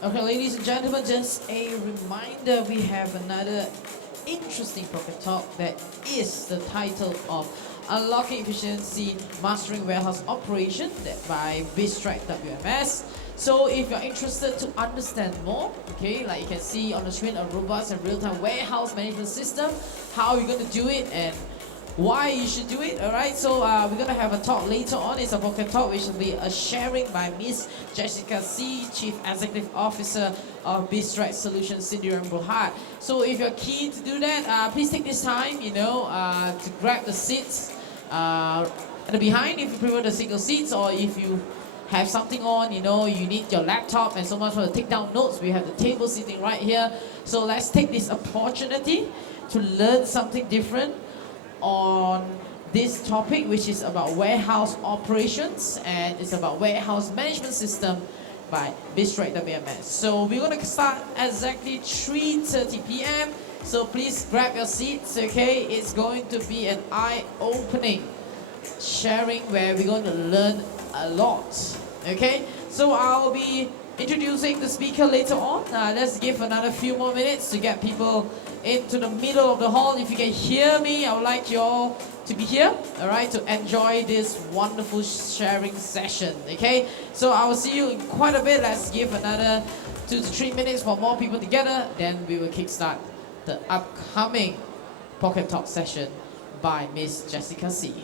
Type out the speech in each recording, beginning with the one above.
Okay, ladies and gentlemen, just a reminder, we have another interesting pocket talk that is the title of Unlocking Efficiency, Mastering Warehouse Operation by Biztrak WMS. So if you're interested to understand more, okay, like you can see on the screen, a robust and real-time warehouse management system, how you're going to do it and why you should do it. All right, so we're gonna have a talk later on. It's a pocket talk which will be a sharing by Miss Jessica C, Chief Executive Officer of Biztrak Solutions Syndrome Berhad. So if you're keen to do that, please take this time, to grab the seats at the behind if you prefer the single seats, or if you have something on, you need your laptop and so much for to take down notes. We have the table sitting right here. So let's take this opportunity to learn something different on this topic, which is about warehouse operations, and it's about warehouse management system by Biztrak WMS. So we're going to start exactly 3:30 p.m. So please grab your seats, okay? It's going to be an eye-opening sharing where we're going to learn a lot, okay? So I'll be introducing the speaker later on. Let's give another few more minutes to get people into the middle of the hall. If you can hear me, I would like you all to be here, all right, to enjoy this wonderful sharing session, okay? So I will see you in quite a bit. Let's give another 2 to 3 minutes for more people together, then we will kickstart the upcoming Pocket Talk session by Miss Jessica C.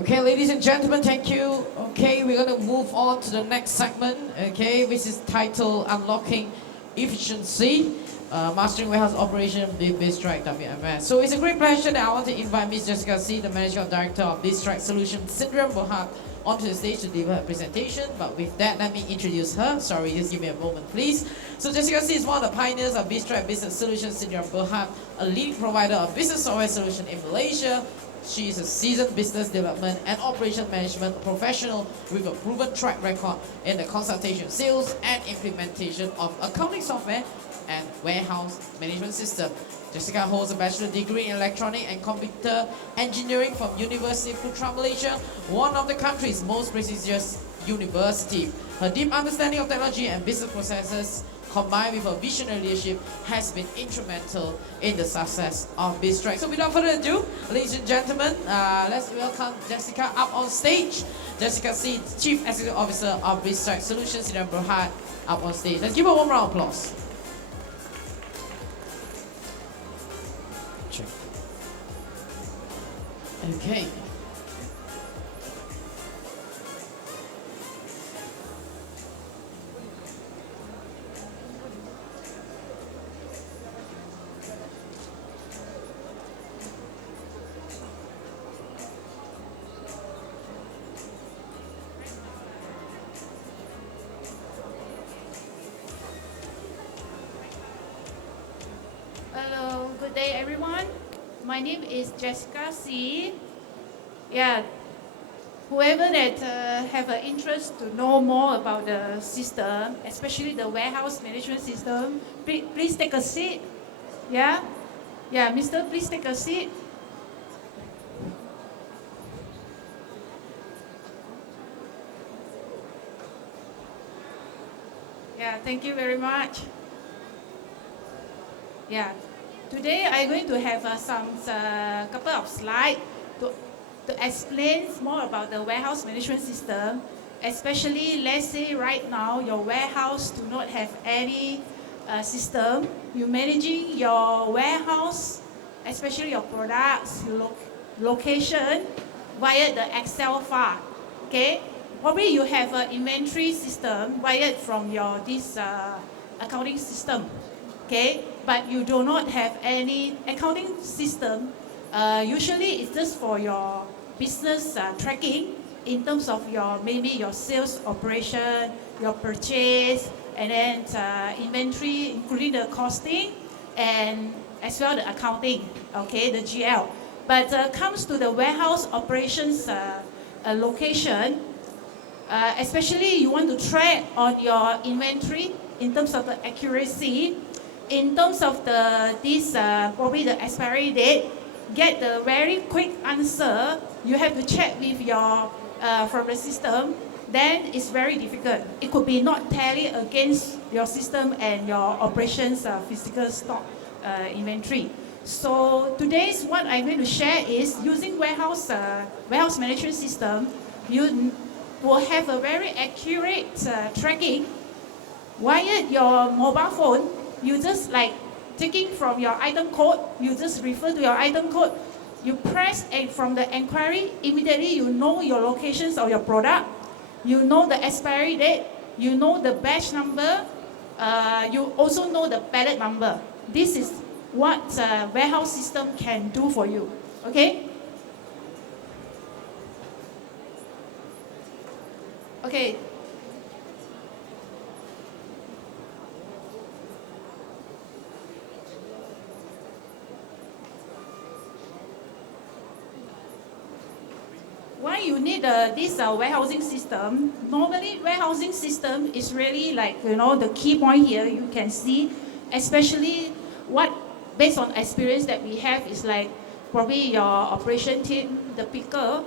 Okay, ladies and gentlemen, thank you. Okay, we're going to move on to the next segment, okay, which is titled Unlocking Efficiency, Mastering Warehouse Operation with Biztrak WMS. So it's a great pleasure that I want to invite Ms. Jessica C., the Managing Director of Biztrak Solutions, Syndrome Berhad, onto the stage to deliver her presentation. But with that, let me introduce her. Sorry, just give me a moment, please. So Jessica C. is one of the pioneers of Biztrak Business Solutions, Syndrome Berhad, a leading provider of business software solution in Malaysia. She is a seasoned business development and operation management professional with a proven track record in the consultation, sales, and implementation of accounting software and warehouse management system. Jessica holds a bachelor's degree in electronic and computer engineering from University of Putra Malaysia, one of the country's most prestigious universities. Her deep understanding of technology and business processes combined with her visionary leadership has been instrumental in the success of Biztrak. So without further ado, ladies and gentlemen, let's welcome Jessica up on stage. Jessica C., Chief Executive Officer of Biztrak Solutions in Berhad, up on stage. Let's give her one round of applause. Okay. Hello, good day everyone. My name is Jessica C. Yeah, whoever that have an interest to know more about the system, especially the warehouse management system, please take a seat. Yeah, mister, please take a seat. Yeah, thank you very much. Yeah, today I'm going to have some couple of slides to explain more about the warehouse management system, especially let's say right now your warehouse do not have any system. You're managing your warehouse, especially your products, your location via the Excel file. Okay, probably you have an inventory system wired from your this accounting system. Okay, but you do not have any accounting system. Usually it's just for your business tracking in terms of your maybe your sales operation, your purchase, and then inventory, including the costing, and as well the accounting, okay, the GL. But comes to the warehouse operations location, especially you want to track on your inventory in terms of the accuracy, in terms of this probably the expiry date, get the very quick answer. You have to check with your from the system. Then it's very difficult. It could be not tally against your system and your operations physical stock inventory. So today's what I'm going to share is using warehouse management system. You will have a very accurate tracking via your mobile phone. You just like taking from your item code, you just refer to your item code, you press from the inquiry, immediately you know your locations of your product, you know the expiry date, you know the batch number, you also know the pallet number. This is what warehouse system can do for you, okay? Okay. Why you need this warehousing system? Normally, warehousing system is really like, you know, the key point here you can see, especially what, based on experience that we have is like, probably your operation team, the picker,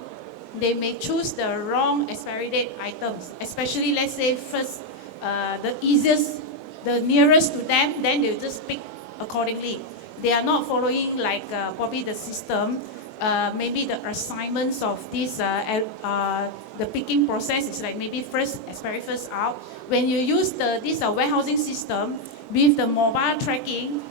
they may choose the wrong expiry date items, especially let's say first, the easiest, the nearest to them, then they'll just pick accordingly. They are not following like probably the system. Maybe the assignments of this, the picking process is like maybe first expiry first out. When you use this warehousing system with the mobile tracking,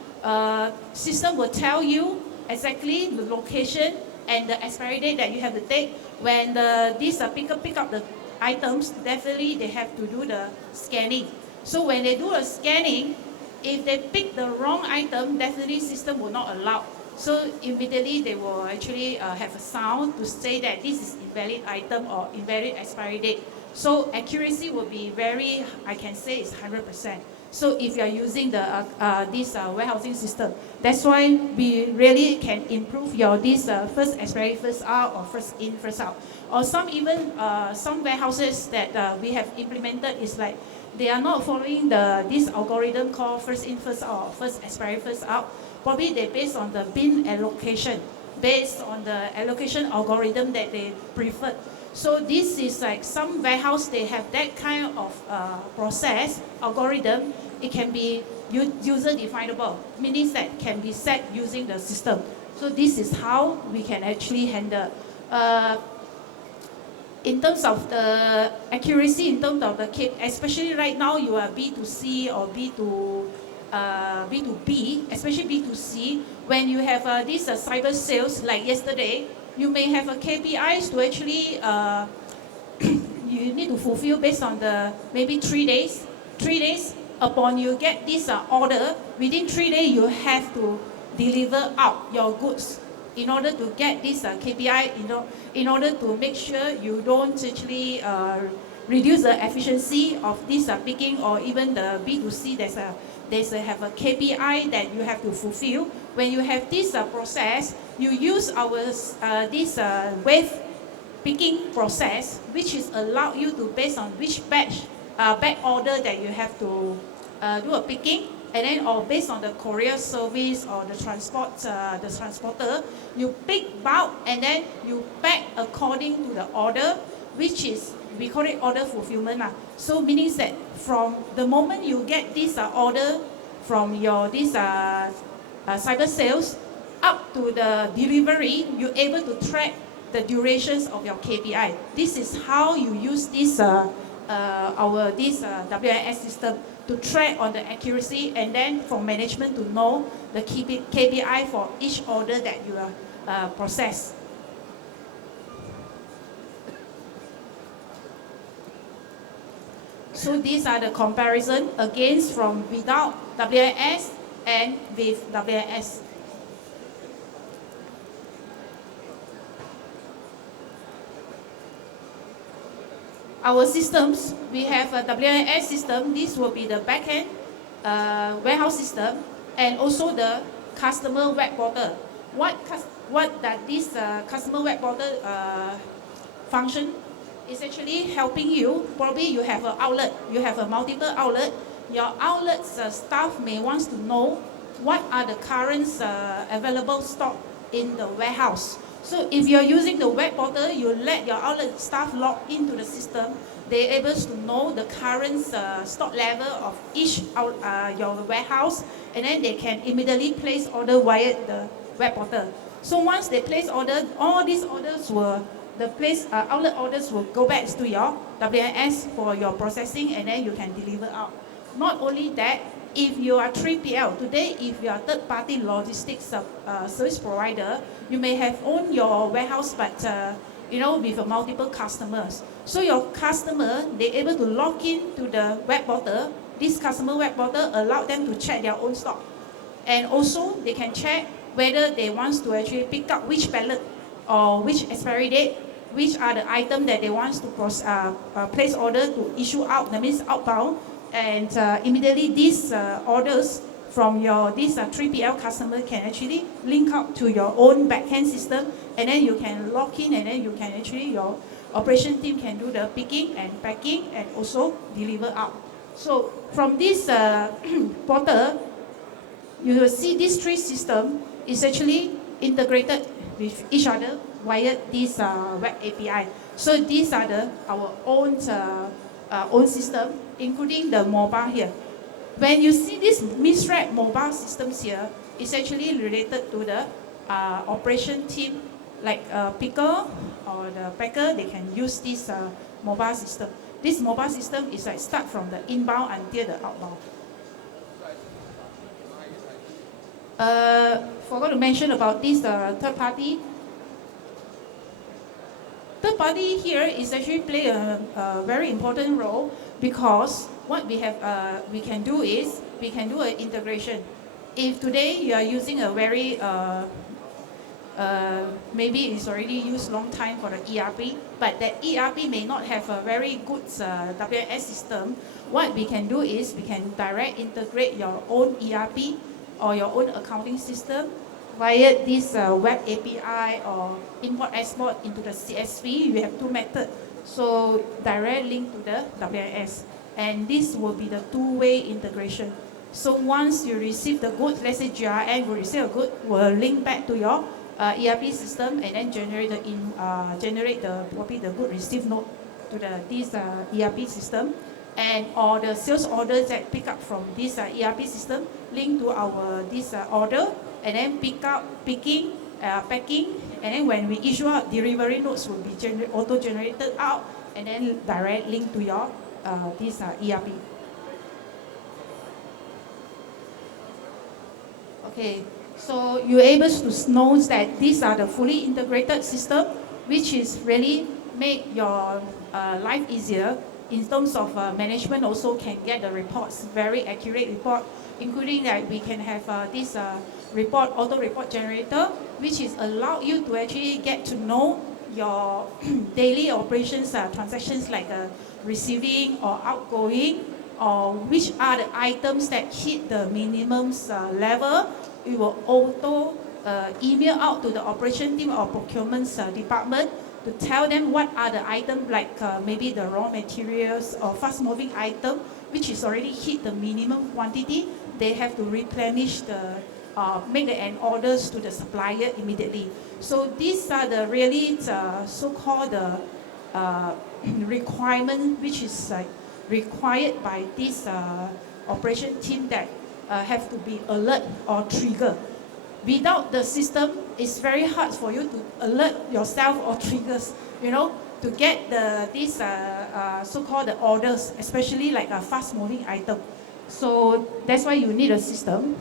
system will tell you exactly the location and the expiry date that you have to take. When these picker pick up the items, definitely they have to do the scanning. So when they do a scanning, if they pick the wrong item, definitely system will not allow. So immediately they will actually have a sound to say that this is invalid item or invalid expiry date. So accuracy will be very, I can say it's 100%. So if you are using this warehousing system, that's why we really can improve your this first expiry first out or first in first out. Or some even some warehouses that we have implemented is like they are not following this algorithm called first in first out or first expiry first out. Probably they based on the bin allocation, based on the allocation algorithm that they preferred. So this is like some warehouse, they have that kind of process, algorithm. It can be user definable, meaning that can be set using the system. So this is how we can actually handle. In terms of the accuracy, in terms of the especially right now you are B2C or B2B, especially B2C, when you have these cyber sales like yesterday, you may have a KPIs to actually, you need to fulfill based on the maybe 3 days. 3 days upon you get this order, within 3 days you have to deliver out your goods in order to get this KPI, in order to make sure you don't actually reduce the efficiency of this picking or even the B2C there's have a KPI that you have to fulfill. When you have this process, you use our this wave picking process, which is allow you to based on which batch back order that you have to do a picking, and then or based on the courier service or the transporter, you pick bulk and then you pack according to the order, which is we call it order fulfillment. So meaning that from the moment you get this order from your this cyber sales up to the delivery, you're able to track the durations of your KPI. This is how you use this WMS system to track on the accuracy, and then for management to know the KPI for each order that you process. So these are the comparison against from without WMS and with WMS. Our systems, we have a WMS system. This will be the backend warehouse system, and also the customer web portal. What does this customer web portal function? Is actually helping you. Probably you have an outlet, you have a multiple outlet. Your outlet's staff may want to know what are the current available stock in the warehouse. So if you're using the web portal, you let your outlet staff log into the system. They're able to know the current stock level of each your warehouse, and then they can immediately place order via the web portal. So once they place order, all these orders will outlet orders will go back to your WMS for your processing, and then you can deliver out. Not only that, if you are 3PL, today if you are third-party logistics service provider, you may have owned your warehouse, but with multiple customers. So your customer, they're able to log in to the web portal. This customer web portal allow them to check their own stock. And also, they can check whether they want to actually pick up which pallet or which expiry date, which are the items that they want to place order to issue out, that means outbound. And immediately these orders from this 3PL customer can actually link up to your own backend system, and then you can log in, and then you can actually, your operation team can do the picking and packing and also deliver out. So from this portal, you will see these three systems is actually integrated with each other via this web API. So these are our own system, including the mobile here. When you see this Biztrak mobile systems here, it's actually related to the operation team, like picker or the packer, they can use this mobile system. This mobile system is like start from the inbound until the outbound. Forgot to mention about this third party. party here is actually play a very important role, because what we can do is we can do an integration. If today you are using a very maybe it's already used long time for the ERP, but that ERP may not have a very good WMS system. What we can do is we can direct integrate your own ERP or your own accounting system via this web API or import-export into the CSV. We have two methods. So direct link to the WMS. And this will be the two-way integration. So once you receive the goods, let's say GRN will receive a good, will link back to your ERP system and then generate the probably the good received note to this ERP system, and all the sales orders that pick up from this ERP system link to our this order, and then picking, packing, and then when we issue out, delivery notes will be auto generated out, and then direct link to your this ERP. Okay, so you're able to know that these are the fully integrated system, which is really make your life easier in terms of management. Also can get the reports, very accurate report, including that we can have this auto report generator, which is allow you to actually get to know your daily operations transactions, like receiving or outgoing, or which are the items that hit the minimum level. We will auto email out to the operation team or procurement department to tell them what are the items, like maybe the raw materials or fast-moving item, which is already hit the minimum quantity. They have to replenish the, make the end orders to the supplier immediately. So these are the really so-called requirement, which is required by this operation team that have to be alert or trigger. Without the system, it's very hard for you to alert yourself or triggers, to get these so-called orders, especially like a fast-moving item. So that's why you need a system.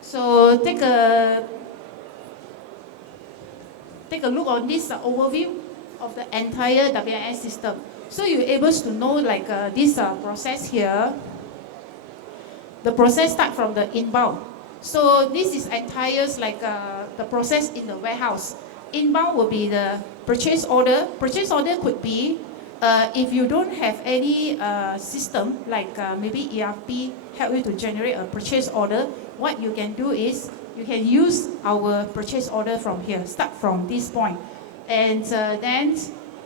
So take a look on this overview of the entire WMS system. So you're able to know like this process here. The process start from the inbound. So this is entire like the process in the warehouse. Inbound will be the purchase order. Purchase order could be if you don't have any system like maybe ERP help you to generate a purchase order. What you can do is you can use our purchase order from here. Start from this point, and then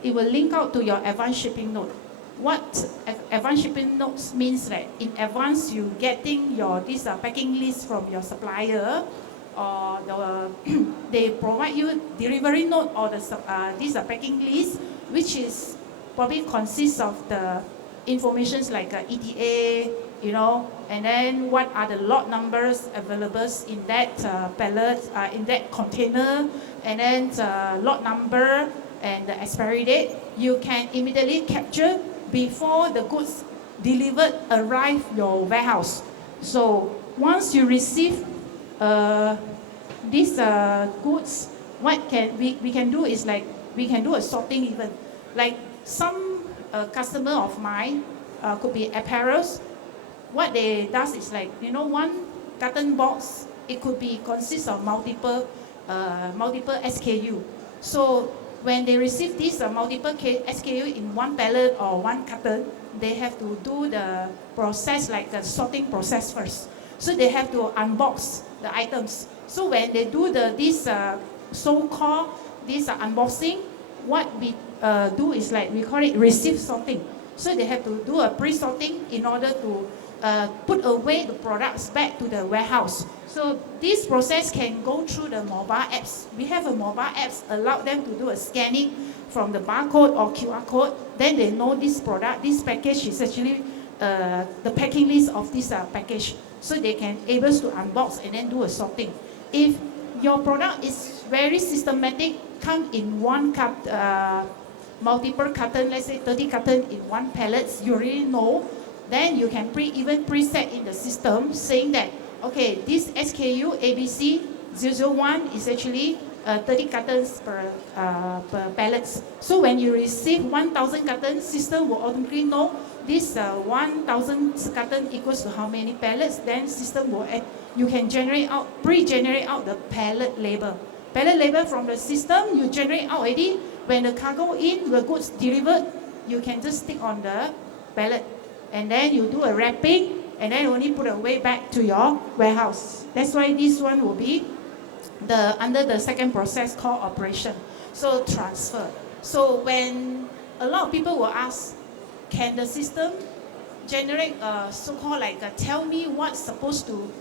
it will link out to your advanced shipping note. What advanced shipping notes means that in advance you getting your this packing list from your supplier, or they provide you delivery note or this packing list, which is probably consists of the informations like ETA, and then what are the lot numbers available in that pallet, in that container, and then lot number and the expiry date. You can immediately capture before the goods delivered arrive your warehouse. So once you receive these goods, what we can do is like we can do a sorting even. Like some customer of mine could be apparels. What they does is like one carton box, it could be consists of multiple SKU. So when they receive this multiple SKU in one pallet or one carton, they have to do the process like the sorting process first. So they have to unbox the items. So when they do this so-called this unboxing, what we do is like we call it receive sorting. So they have to do a pre-sorting in order to put away the products back to the warehouse. So this process can go through the mobile apps. We have a mobile apps allow them to do a scanning from the barcode or QR code. Then they know this product, this package is actually the packing list of this package. So they can able to unbox and then do a sorting. If your product is very systematic, come in one multiple carton, let's say 30 carton in one pallet, you already know. Then you can even preset in the system saying that, okay, this SKU ABC 001 is actually 30 cartons per pallets. So when you receive 1,000 cartons, system will automatically know this 1,000 carton equals to how many pallets. Then system will you can pre-generate out the pallet label. Pallet label from the system you generate out already. When the cargo in, the goods delivered, you can just stick on the pallet, and then you do a wrapping, and then only put away back to your warehouse. That's why this one will be under the second process called operation. So transfer. So when a lot of people will ask, can the system generate so-called like tell me what's supposed to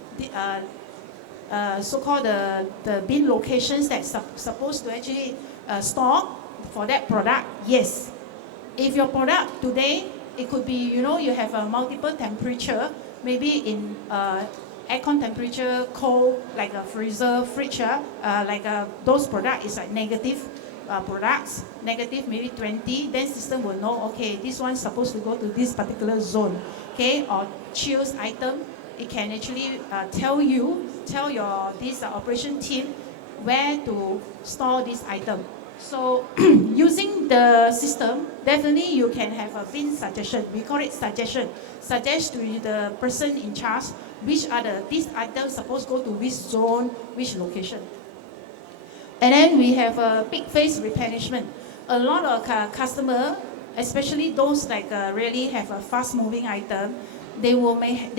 so-called the bin locations that's supposed to actually store for that product? Yes. If your product today, it could be, you have a multiple temperature, maybe in aircon temperature, cold, like a freezer, fridge, those products is like negative products, negative maybe 20, then system will know, okay, this one's supposed to go to this particular zone, okay, or chills item, it can actually tell your this operation team where to store this item. So using the system, definitely you can have a bin suggestion. We call it suggestion. Suggest to the person in charge which are these items supposed to go to which zone, which location. And then we have a big phase replenishment. A lot of customer, especially those like really have a fast moving item, they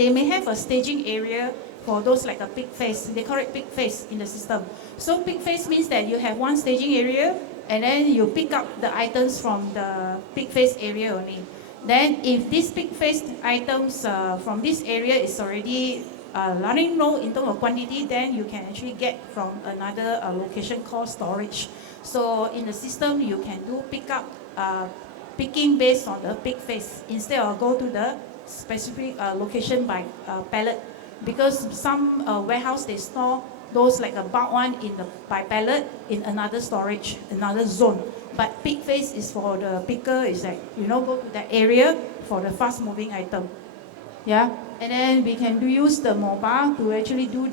may have a staging area for those like a big phase. They call it big phase in the system. So big phase means that you have one staging area, and then you pick up the items from the big phase area only. Then if these big phase items from this area is already running low in terms of quantity, then you can actually get from another location called storage. So in the system, you can do picking based on the big phase instead of go to the specific location by pallet, because some warehouse they store those like a bulk one by pallet in another storage, another zone. But big phase is for the picker, is like, go to that area for the fast moving item. Yeah, and then we can use the mobile to actually do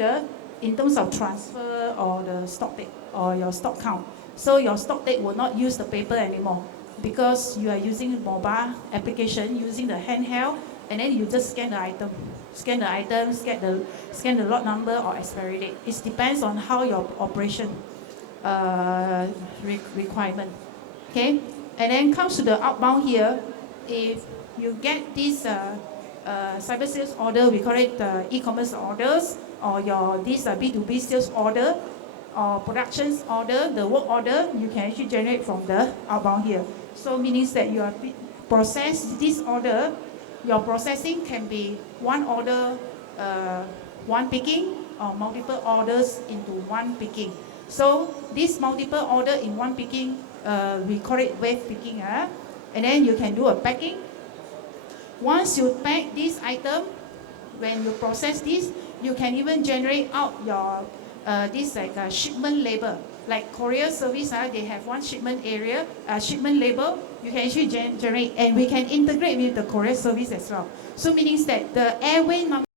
in terms of transfer or the stock date or your stock count. So your stock date will not use the paper anymore because you are using mobile application, using the handheld, and then you just scan the item, scan the lot number or expiry date. It depends on how your operation requirement. Okay, and then comes to the outbound here. If you get this cyber sales order, we call it e-commerce orders, or this B2B sales order or productions order, the work order, you can actually generate from the outbound here. So meaning that you are process this order. Your processing can be one order, one picking, or multiple orders into one picking. So this multiple order in one picking, we call it wave picking. And then you can do a packing. Once you pack this item, when you process this, you can even generate out your this like a shipment label. Like courier service, they have one shipment area, shipment label. You can actually generate, and we can integrate with the courier service as well. So meaning that the airway number